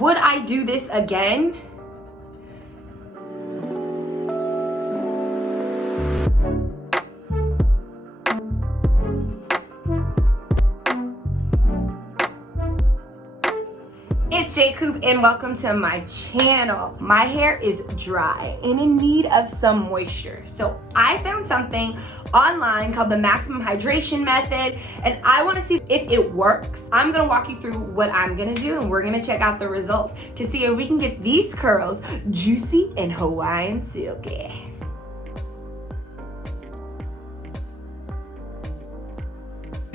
would I do this again? It's JayCoop and welcome to my channel. My hair is dry and in need of some moisture. So I found something online called the maximum hydration method and I want to see if it works. I'm going to walk you through what I'm going to do and we're going to check out the results to see if we can get these curls juicy and Hawaiian silky.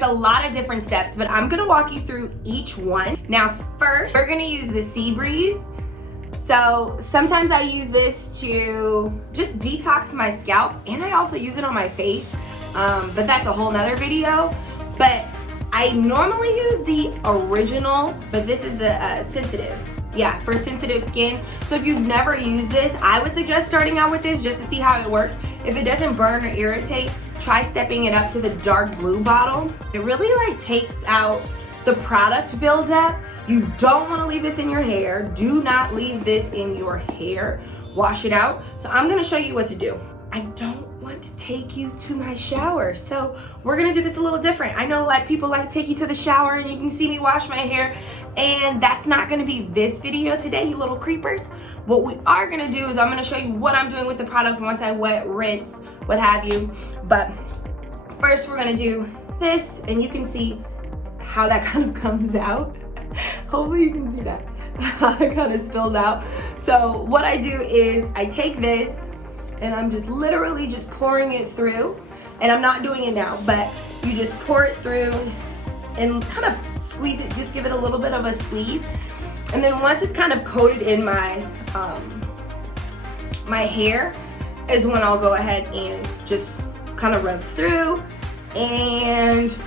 A lot of different steps, but I'm gonna walk you through each one. Now first, we're gonna use the Sea Breeze. So sometimes I use this to just detox my scalp and I also use it on my face, but that's a whole nother video. But I normally use the original, but this is the sensitive. Yeah, for sensitive skin. So if you've never used this, I would suggest starting out with this just to see how it works. If it doesn't burn or irritate, try stepping it up to the dark blue bottle. It really like takes out the product buildup. You don't want to leave this in your hair. Do not leave this in your hair. Wash it out. So I'm going to show you what to do. I don't want to take you to my shower, so we're gonna do this a little different. I know like people like to take you to the shower and you can see me wash my hair, and that's not gonna be this video today, you little creepers. What we are gonna do is I'm gonna show you what I'm doing with the product once I wet, rinse, what have you. But first we're gonna do this, and you can see how that kind of comes out. Hopefully you can see that, how it kind of spills out. So what I do is I take this, and I'm just literally just pouring it through, and I'm not doing it now, but you just pour it through and kind of squeeze it, just give it a little bit of a squeeze. And then once it's kind of coated in my my hair is when I'll go ahead and just kind of rub through and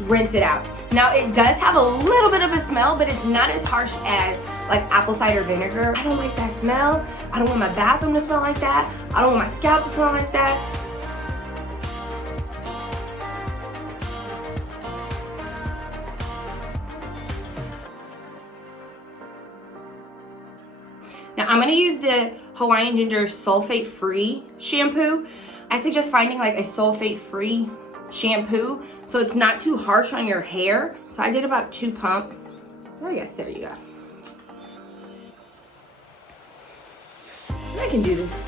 rinse it out. Now it does have a little bit of a smell, but it's not as harsh as like apple cider vinegar. I don't like that smell. I don't want my bathroom to smell like that. I don't want my scalp to smell like that. Now I'm gonna use the Hawaiian Ginger sulfate free shampoo. I suggest finding like a sulfate free shampoo so it's not too harsh on your hair. So I did about 2 pumps. Oh yes, there you go. I can do this.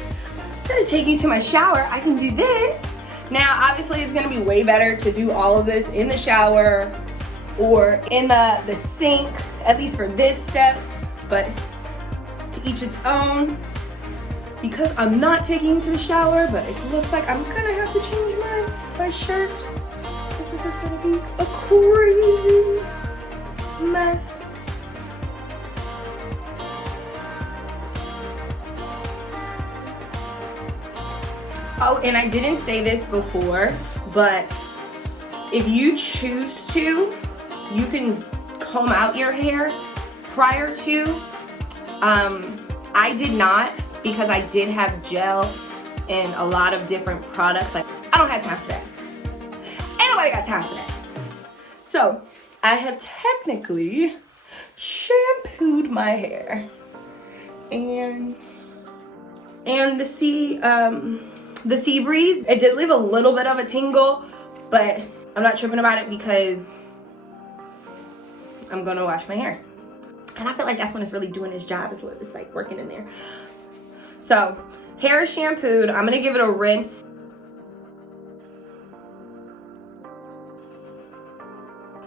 Instead of taking you to my shower, I can do this. Now, obviously, it's gonna be way better to do all of this in the shower or in the sink, at least for this step, but to each its own. Because I'm not taking you to the shower, but it looks like I'm gonna have to change my shirt, because this is gonna be a crazy mess. Oh, and I didn't say this before, but if you choose to, you can comb out your hair prior to. I did not, because I did have gel and a lot of different products. Like, I don't have time for that. Ain't nobody got time for that. So, I have technically shampooed my hair. And the Sea Breeze, it did leave a little bit of a tingle, but I'm not tripping about it because I'm gonna wash my hair. And I feel like that's when it's really doing its job. It's like working in there. So, hair is shampooed. I'm gonna give it a rinse.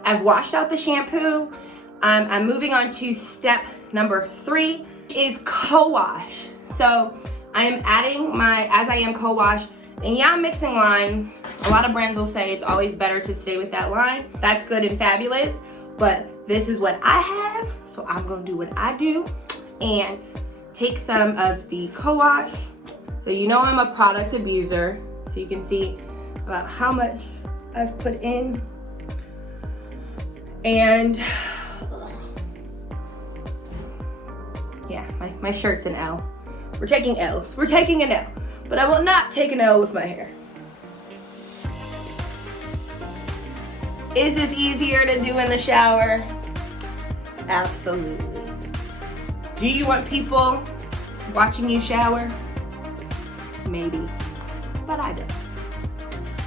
I've washed out the shampoo. I'm moving on to step number 3, is co-wash. So, I am adding my As I Am co-wash, and yeah, I'm mixing lines. A lot of brands will say it's always better to stay with that line. That's good and fabulous, but this is what I have, so I'm gonna do what I do and take some of the co-wash. So you know I'm a product abuser, so you can see about how much I've put in. And yeah, my shirt's an L. We're taking L's. We're taking an L. But I will not take an L with my hair. Is this easier to do in the shower? Absolutely. Do you want people watching you shower? Maybe, but I don't.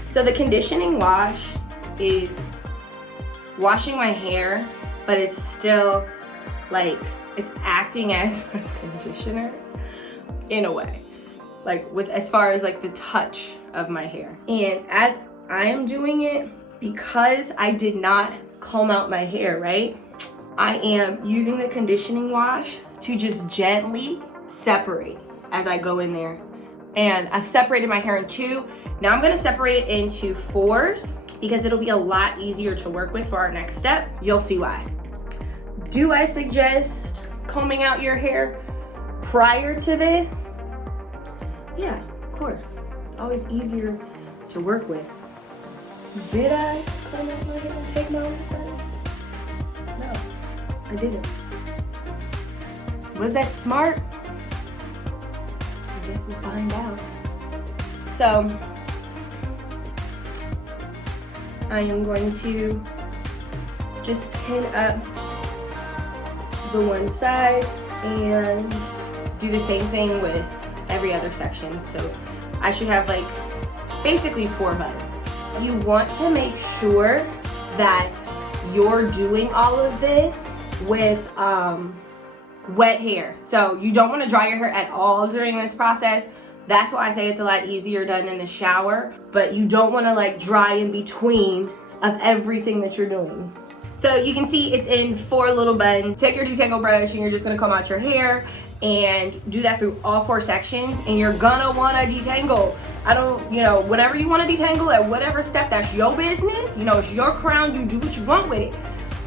So the conditioning wash is washing my hair, but it's still like, it's acting as a conditioner in a way, like with as far as like the touch of my hair. And as I am doing it, because I did not comb out my hair, right? I am using the conditioning wash to just gently separate as I go in there. And I've separated my hair in 2. Now I'm gonna separate it into 4s because it'll be a lot easier to work with for our next step. You'll see why. Do I suggest combing out your hair prior to this? Yeah, of course. Always easier to work with. Did I comb out my hair and take my own first? No, I didn't. Was that smart? I guess we'll find out. So, I am going to just pin up the one side and do the same thing with every other section. So I should have like basically 4 buttons. You want to make sure that you're doing all of this with wet hair. So you don't want to dry your hair at all during this process. That's why I say it's a lot easier done in the shower, but you don't want to like dry in between of everything that you're doing. So you can see it's in 4 little buttons. Take your detangle brush and you're just gonna comb out your hair and do that through all 4 sections, and you're gonna wanna detangle. Whatever you wanna detangle at whatever step, that's your business. It's your crown, you do what you want with it.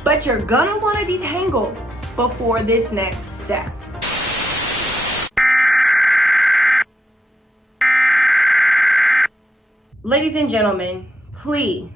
But you're gonna wanna detangle before this next step. Ladies and gentlemen, please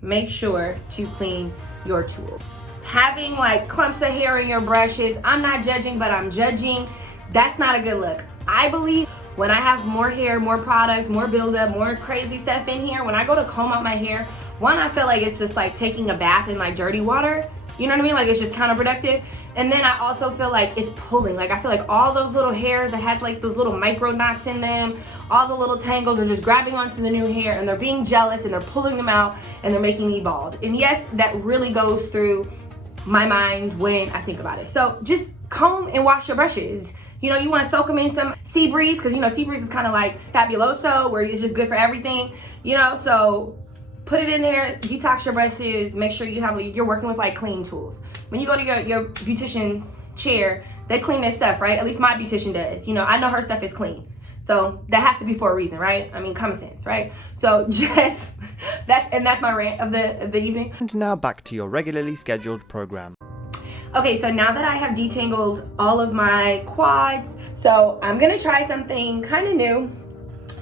make sure to clean your tool. Having like clumps of hair in your brushes, I'm not judging, but I'm judging. That's not a good look. I believe when I have more hair, more product, more buildup, more crazy stuff in here, when I go to comb out my hair, one, I feel like it's just like taking a bath in like dirty water. You know what I mean? Like it's just counterproductive. And then I also feel like it's pulling. Like I feel like all those little hairs that had like those little micro knots in them, all the little tangles are just grabbing onto the new hair and they're being jealous and they're pulling them out and they're making me bald. And yes, that really goes through my mind when I think about it. So just comb and wash your brushes. You want to soak them in some sea breeze because sea breeze is kind of like fabuloso where it's just good for everything. So put it in there, detox your brushes, make sure you're working with like clean tools. When you go to your beautician's chair, they clean their stuff, right? At least my beautician does. I know her stuff is clean. So that has to be for a reason, right? I mean, common sense, right? So that's my rant of the evening. And now back to your regularly scheduled program. Okay, so now that I have detangled all of my quads, so I'm gonna try something kind of new.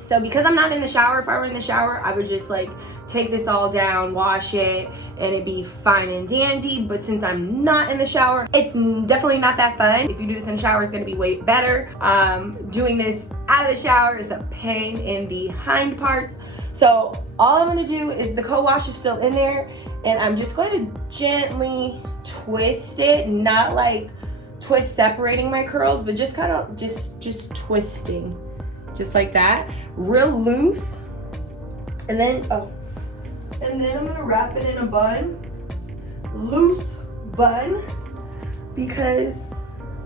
So because I'm not in the shower, if I were in the shower, I would just like take this all down, wash it, and it'd be fine and dandy. But since I'm not in the shower, it's definitely not that fun. If you do this in the shower, it's gonna be way better. Doing this out of the shower is a pain in the hind parts. So all I'm gonna do is the co-wash is still in there, and I'm just going to gently twist it, not like twist separating my curls, but just kind of just twisting. Just like that, real loose. And then I'm gonna wrap it in a bun, loose bun, because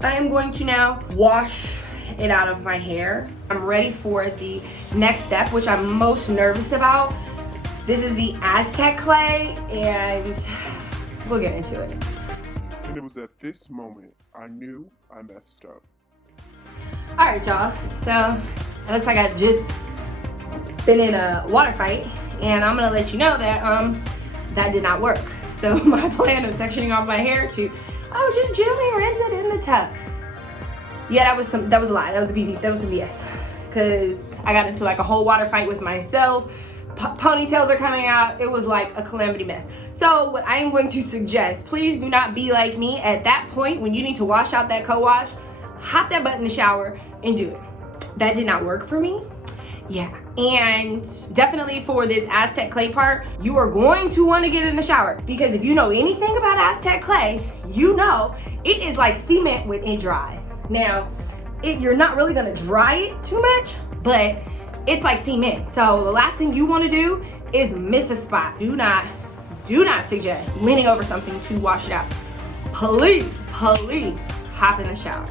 I am going to now wash it out of my hair. I'm ready for the next step, which I'm most nervous about. This is the Aztec clay, and we'll get into it. And it was at this moment I knew I messed up. All right, y'all, so it looks like I've just been in a water fight, and I'm gonna let you know that that did not work. So my plan of sectioning off my hair to, just gently rinse it in the tub. Yeah, that was a lie. That was some BS. Cause I got into like a whole water fight with myself. Ponytails are coming out. It was like a calamity mess. So what I am going to suggest, please do not be like me at that point when you need to wash out that co-wash. Hop that butt in the shower and do it. That did not work for me. Yeah, and definitely for this Aztec clay part, you are going to want to get in the shower, because if you know anything about Aztec clay, you know it is like cement when it dries. Now, you're not really gonna dry it too much, but it's like cement. So the last thing you want to do is miss a spot. Do not suggest leaning over something to wash it out. Please hop in the shower.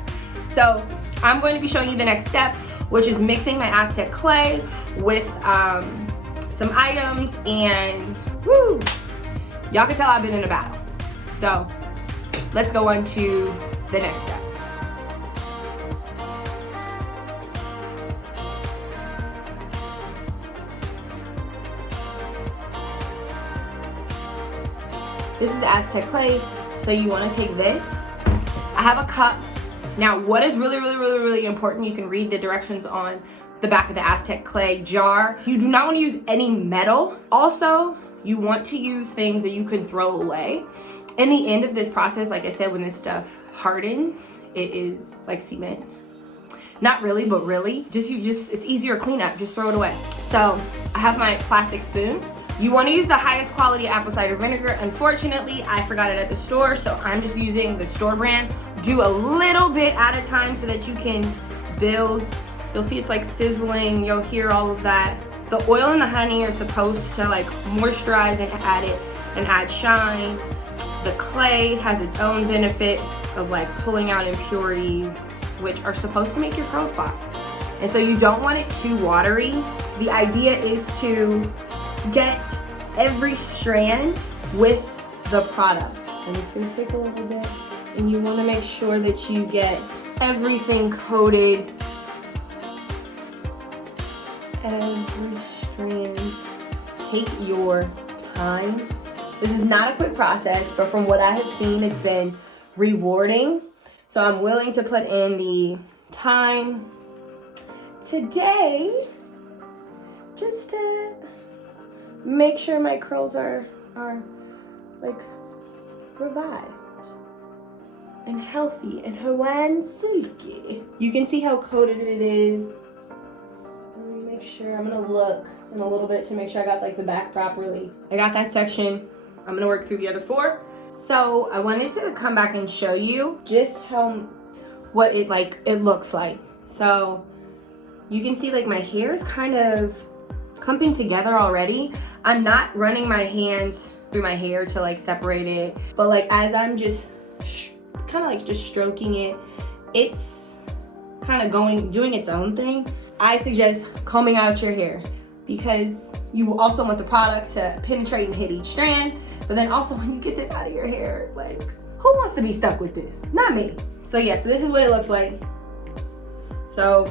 So I'm going to be showing you the next step, which is mixing my Aztec clay with some items, and woo, y'all can tell I've been in a battle. So let's go on to the next step. This is the Aztec clay, so you want to take this. I have a cup. Now, what is really important, you can read the directions on the back of the Aztec clay jar. You do not want to use any metal. Also, you want to use things that you can throw away. In the end of this process, like I said, when this stuff hardens, it is like cement. Not really, but really. It's easier cleanup, just throw it away. So I have my plastic spoon. You want to use the highest quality apple cider vinegar. Unfortunately, I forgot it at the store, so I'm just using the store brand. Do a little bit at a time so that you can build. You'll see it's like sizzling. You'll hear all of that. The oil and the honey are supposed to like moisturize and add shine. The clay has its own benefit of like pulling out impurities, which are supposed to make your curls pop. And so you don't want it too watery. The idea is to get every strand with the product. I'm just gonna take a little bit, and you wanna make sure that you get everything coated. Every strand. Take your time. This is not a quick process, but from what I have seen, it's been rewarding. So I'm willing to put in the time today just to make sure my curls are like revived and healthy and Hawaiian silky. You can see how coated it is. Let me make sure. I'm gonna look in a little bit to make sure I got like the back properly. I got that section. I'm gonna work through the other 4. So I wanted to come back and show you just what it looks like. So you can see like my hair is kind of clumping together already. I'm not running my hands through my hair to like separate it, but like as I'm just kind of like just stroking it, it's kind of doing its own thing. I suggest combing out your hair, because you also want the product to penetrate and hit each strand, but then also when you get this out of your hair, like who wants to be stuck with this? Not me. So yeah, so this is what it looks like. So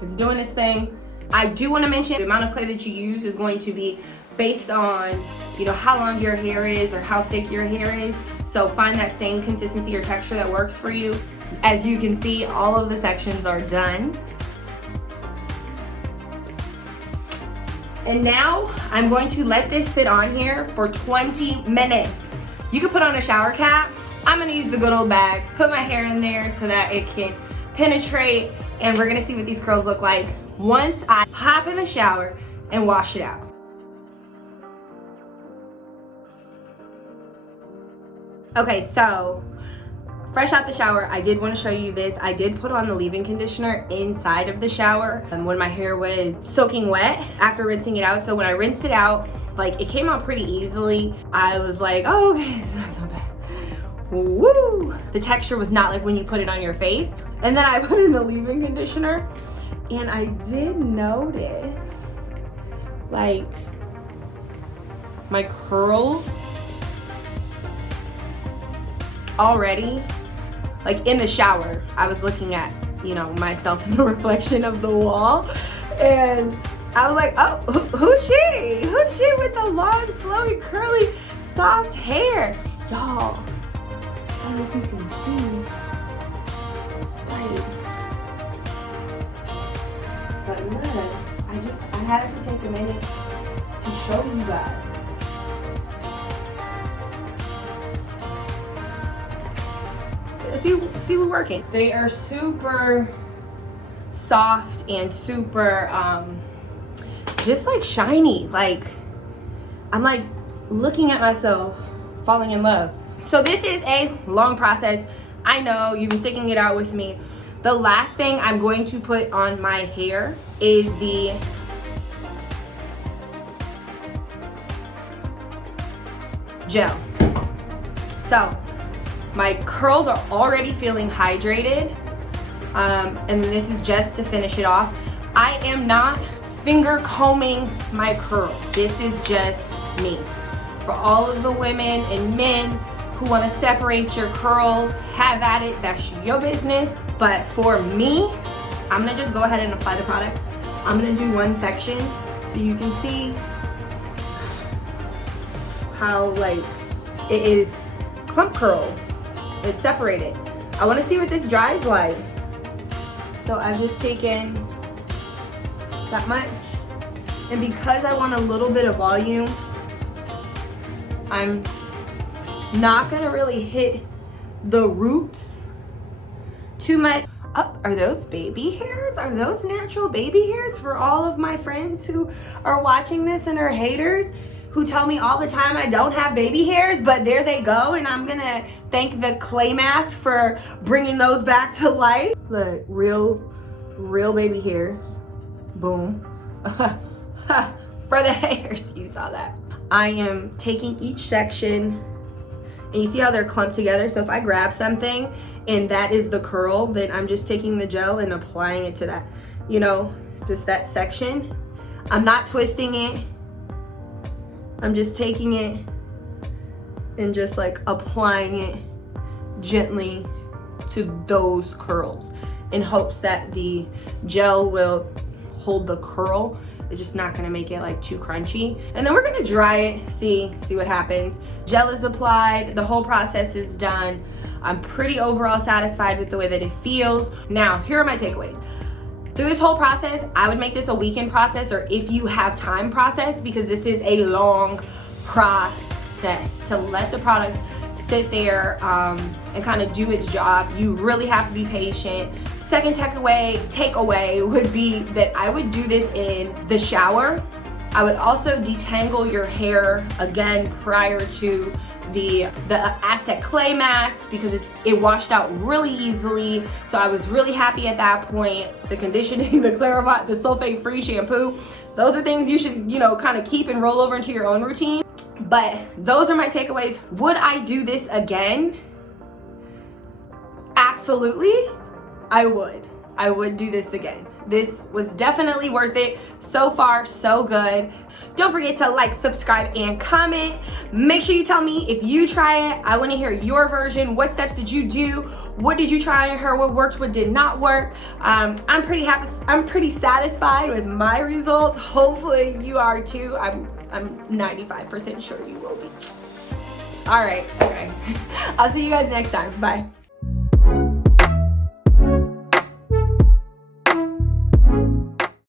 it's doing its thing. I do want to mention the amount of clay that you use is going to be based on, you know, how long your hair is or how thick your hair is. So find that same consistency or texture that works for you. As you can see, all of the sections are done. And now I'm going to let this sit on here for 20 minutes. You can put on a shower cap. I'm gonna use the good old bag, put my hair in there so that it can penetrate, and we're gonna see what these curls look like once I hop in the shower and wash it out. Okay, so fresh out the shower, I did want to show you this. I did put on the leave-in conditioner inside of the shower when my hair was soaking wet after rinsing it out. So when I rinsed it out, like it came out pretty easily. I was like, oh, okay, it's not so bad. Woo! The texture was not like when you put it on your face. And then I put in the leave-in conditioner, and I did notice like my curls already, like in the shower, I was looking at, you know, myself in the reflection of the wall, and I was like, oh, who's she? Who's she with the long, flowy, curly, soft hair? Y'all, I don't know if you can see, like, but look, I had to take a minute to show you guys. See, we're working. They are super soft and super just like shiny. Like I'm like looking at myself falling in love. So this is a long process. I know you've been sticking it out with me. The last thing I'm going to put on my hair is the gel. So my curls are already feeling hydrated, and this is just to finish it off. I am not finger combing my curl. This is just me. For all of the women and men who want to separate your curls, have at it, that's your business. But for me, I'm gonna just go ahead and apply the product. I'm gonna do one section so you can see how like it is clump curls. It's separated. I want to see what this dries like. So I've just taken that much, and because I want a little bit of volume, I'm not gonna really hit the roots too much. Oh, are those baby hairs? Are those natural baby hairs for all of my friends who are watching this and are haters, who tell me all the time I don't have baby hairs? But there they go, and I'm gonna thank the clay mask for bringing those back to life. Look, real baby hairs. Boom. For the haters, you saw that. I am taking each section, and you see how they're clumped together? So if I grab something and that is the curl, then I'm just taking the gel and applying it to that, you know, just that section. I'm not twisting it. I'm just taking it and just like applying it gently to those curls in hopes that the gel will hold the curl. It's just not gonna make it like too crunchy. And then we're gonna dry it, see what happens. Gel is applied, the whole process is done. I'm pretty overall satisfied with the way that it feels. Now, here are my takeaways. Through this whole process, I would make this a weekend process, or if you have time process, because this is a long process. To let the products sit there and kind of do its job, you really have to be patient. Second takeaway would be that I would do this in the shower. I would also detangle your hair again prior to the Aztec clay mask, because it washed out really easily. So I was really happy at that point. The conditioning, the Clairvoyant, the sulfate-free shampoo, those are things you should, you know, kind of keep and roll over into your own routine. But those are my takeaways. Would I do this again? Absolutely. I would do this again. This was definitely worth it. So far, so good. Don't forget to like, subscribe, and comment. Make sure you tell me if you try it. I want to hear your version. What steps did you do? What did you try on her? What worked? What did not work? I'm pretty happy. I'm pretty satisfied with my results. Hopefully you are too. I'm 95% sure you will be. All right. Okay. I'll see you guys next time. Bye.